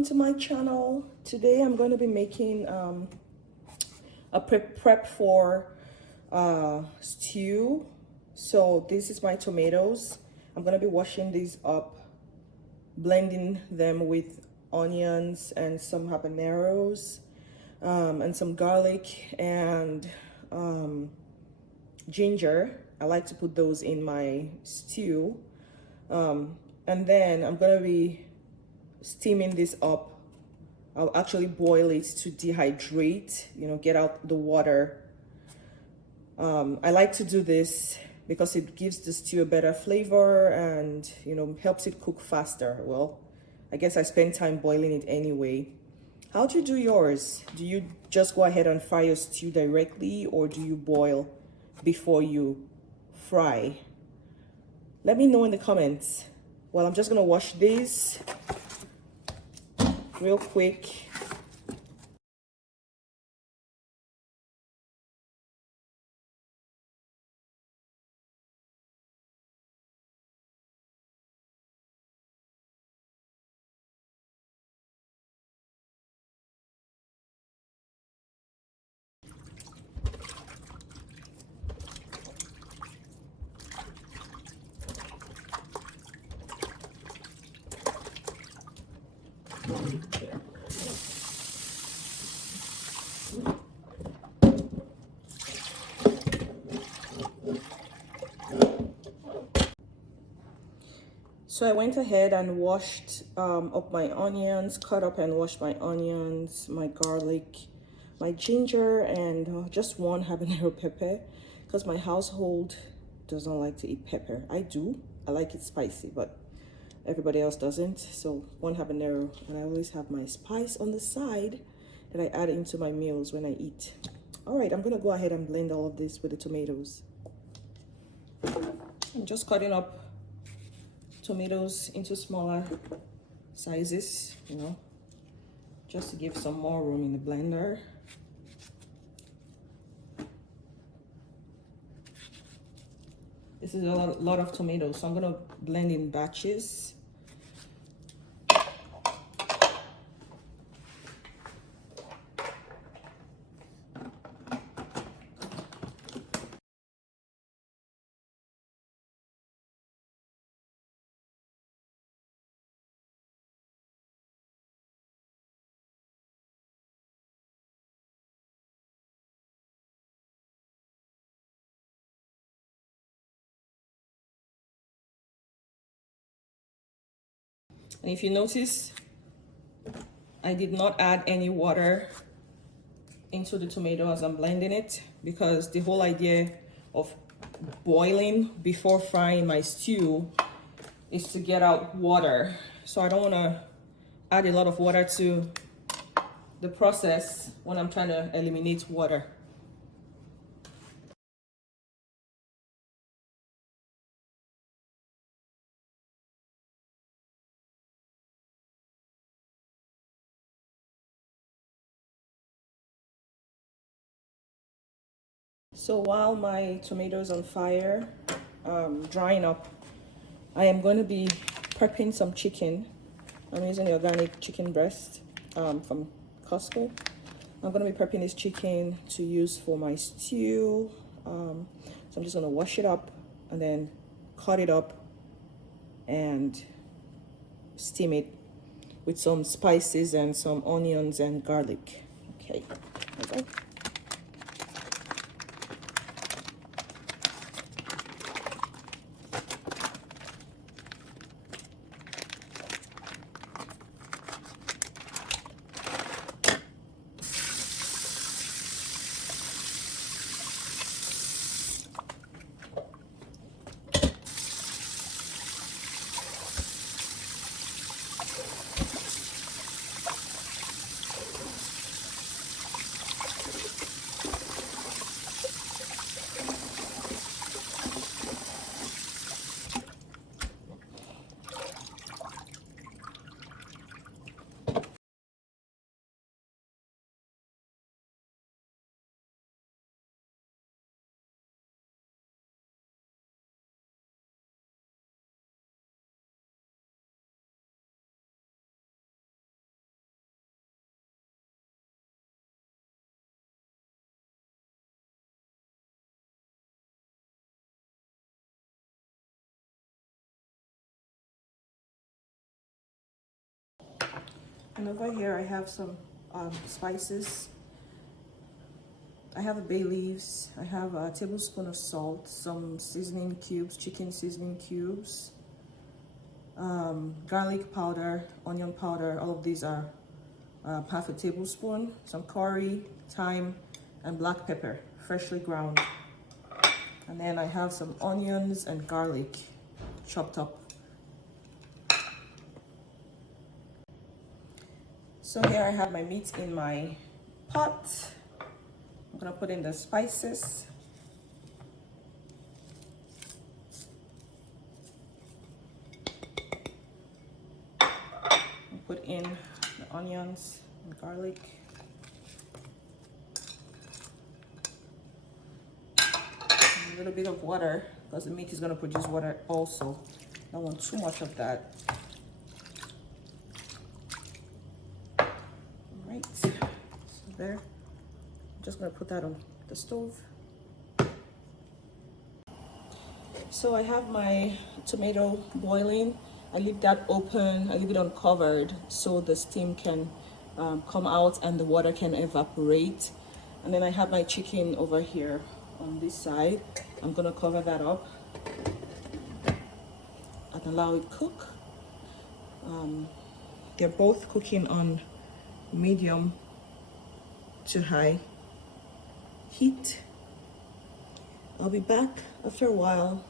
welcome to my channel. Today I'm going to be making a prep for stew. So this is my tomatoes. I'm going to be washing these up, blending them with onions and some habaneros and some garlic and ginger. I like to put those in my stew. And then I'm going to be steaming this up. I'll actually boil it to dehydrate, get out the water. I like to do this because it gives the stew a better flavor and, helps it cook faster. Well, I guess I spend time boiling it anyway. How do you do yours? Do you just go ahead and fry your stew directly, or do you boil before you fry? Let me know in the comments. Well, I'm just gonna wash these real quick. So I went ahead and washed up my onions, cut up and washed my onions, my garlic, my ginger, and just one habanero pepper, because my household does not like to eat pepper. I do. I like it spicy, but everybody else doesn't. So one habanero, and I always have my spice on the side that I add into my meals when I eat. All right, I'm gonna go ahead and blend all of this with the tomatoes. I'm just cutting up tomatoes into smaller sizes, just to give some more room in the blender. This is a lot of tomatoes, so I'm gonna blend in batches. And if you notice, I did not add any water into the tomato as I'm blending it, because the whole idea of boiling before frying my stew is to get out water. So I don't want to add a lot of water to the process when I'm trying to eliminate water. So while my tomatoes on fire, drying up, I am going to be prepping some chicken. I'm using the organic chicken breast from Costco. I'm going to be prepping this chicken to use for my stew. So I'm just going to wash it up and then cut it up and steam it with some spices and some onions and garlic. Okay, okay. And over here I have some spices. I have a bay leaves, I have a tablespoon of salt, some seasoning cubes, chicken seasoning cubes, garlic powder, onion powder. All of these are half a tablespoon, some curry, thyme, and black pepper, freshly ground. And then I have some onions and garlic chopped up. So here I have my meat in my pot. I'm gonna put in the spices. Put in the onions and garlic. A little bit of water because the meat is gonna produce water also. Don't want too much of that. All right, so there. I'm just gonna put that on the stove. So I have my tomato boiling. I leave that open, I leave it uncovered so the steam can come out and the water can evaporate. And then I have my chicken over here on this side. I'm gonna cover that up and allow it cook. They're both cooking on medium to high heat. I'll be back after a while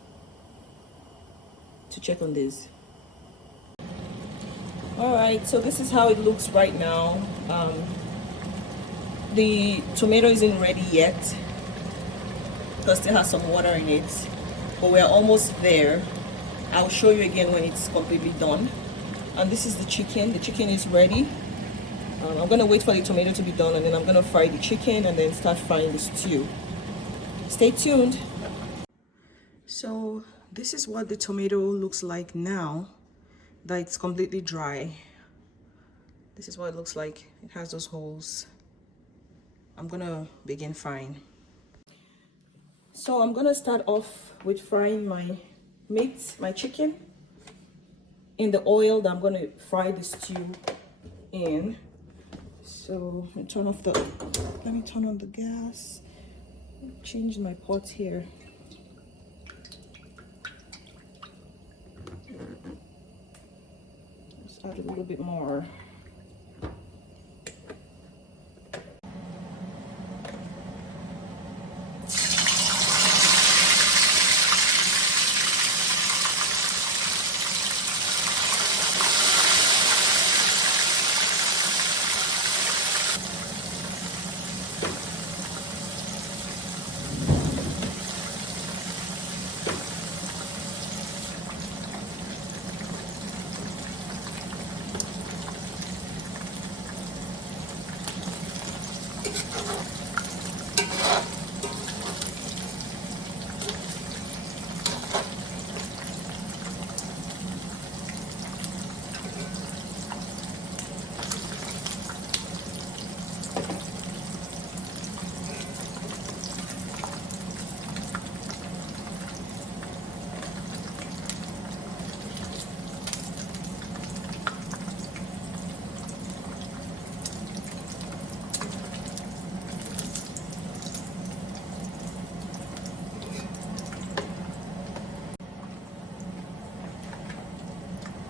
to check on this. All right, so this is how it looks right now. The tomato isn't ready yet because it still has some water in it, but we're almost there. I'll show you again when it's completely done. And this is the chicken. The chicken is ready. I'm gonna wait for the tomato to be done, and then I'm gonna fry the chicken and then start frying the stew. Stay tuned. So this is what the tomato looks like now that it's completely dry. This is what it looks like. It has those holes. I'm gonna begin frying. So I'm gonna start off with frying my meat, my chicken, in the oil that I'm gonna fry the stew in. So let me turn on the gas. Change my pot here. Let's add a little bit more.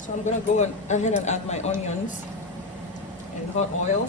So I'm gonna go ahead and add my onions in hot oil.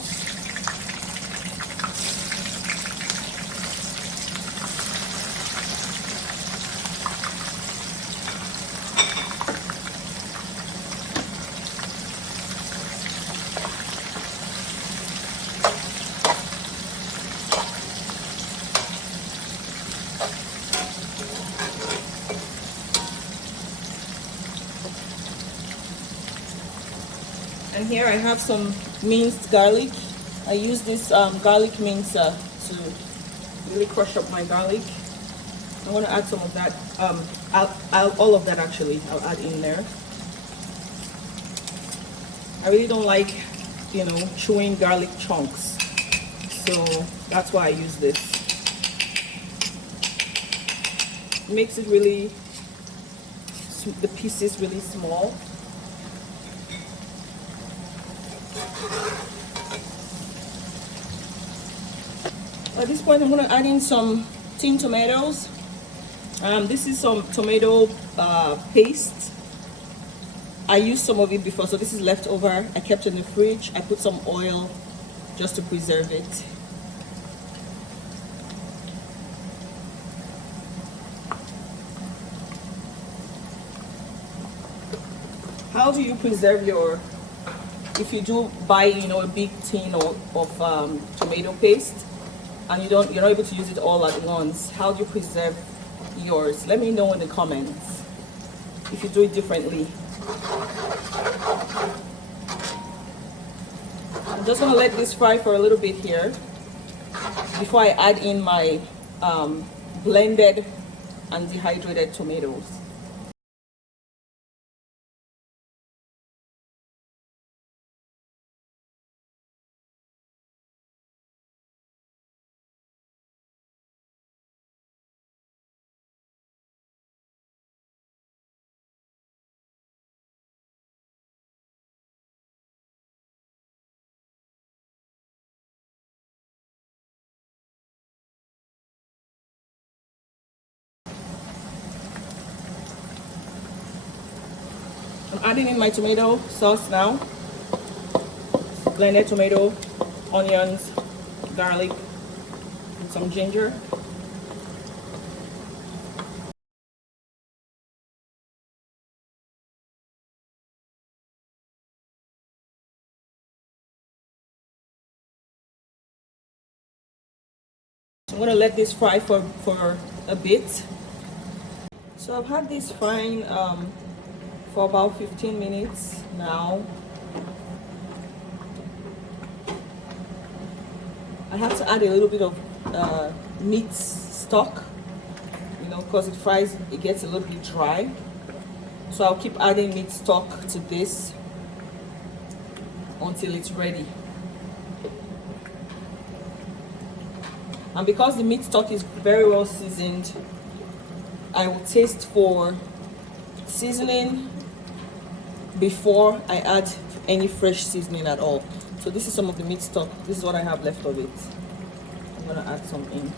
And here I have some minced garlic. I use this garlic mincer to really crush up my garlic. I want to add some of that. All of that actually, I'll add in there. I really don't like, chewing garlic chunks, so that's why I use this. It makes it really, the pieces really small. At this point, I'm going to add in some tin tomatoes. This is some tomato paste. I used some of it before, so this is leftover. I kept it in the fridge. I put some oil just to preserve it. How do you preserve your, if you do buy, you know, a big tin of tomato paste and you're not able to use it all at once, how do you preserve yours? Let me know in the comments if you do it differently. I'm just going to let this fry for a little bit here before I add in my blended and dehydrated tomatoes. I'm adding in my tomato sauce now. Blended tomato, onions, garlic, and some ginger. I'm going to let this fry for a bit. So I've had this frying for about 15 minutes now. I have to add a little bit of meat stock, you know, because it fries, it gets a little bit dry. So I'll keep adding meat stock to this until it's ready. And because the meat stock is very well seasoned, I will taste for seasoning before I add any fresh seasoning at all. So this is some of the meat stock. This is what I have left of it. I'm gonna add some in.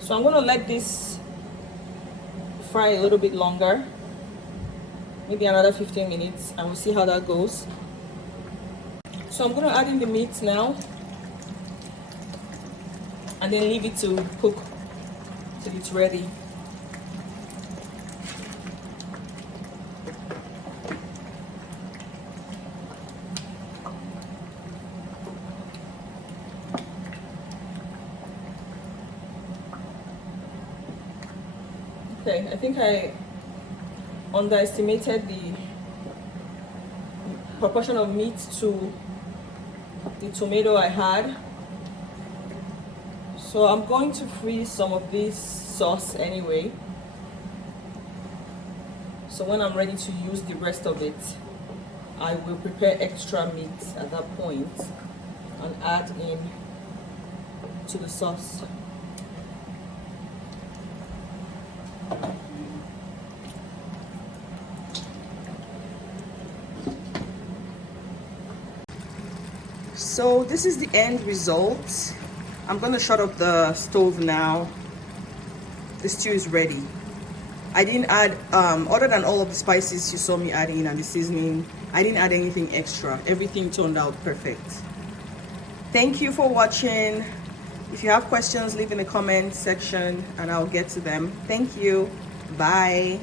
So I'm gonna let this fry a little bit longer, maybe another 15 minutes, and we'll see how that goes. So I'm going to add in the meat now and then leave it to cook till it's ready. Okay, I think I underestimated the proportion of meat to the tomato I had. So I'm going to freeze some of this sauce anyway. So when I'm ready to use the rest of it, I will prepare extra meat at that point and add in to the sauce. So this is the end result. I'm going to shut off the stove now. The stew is ready. I didn't add, other than all of the spices you saw me adding and the seasoning, I didn't add anything extra. Everything turned out perfect. Thank you for watching. If you have questions, leave in the comment section and I'll get to them. Thank you. Bye.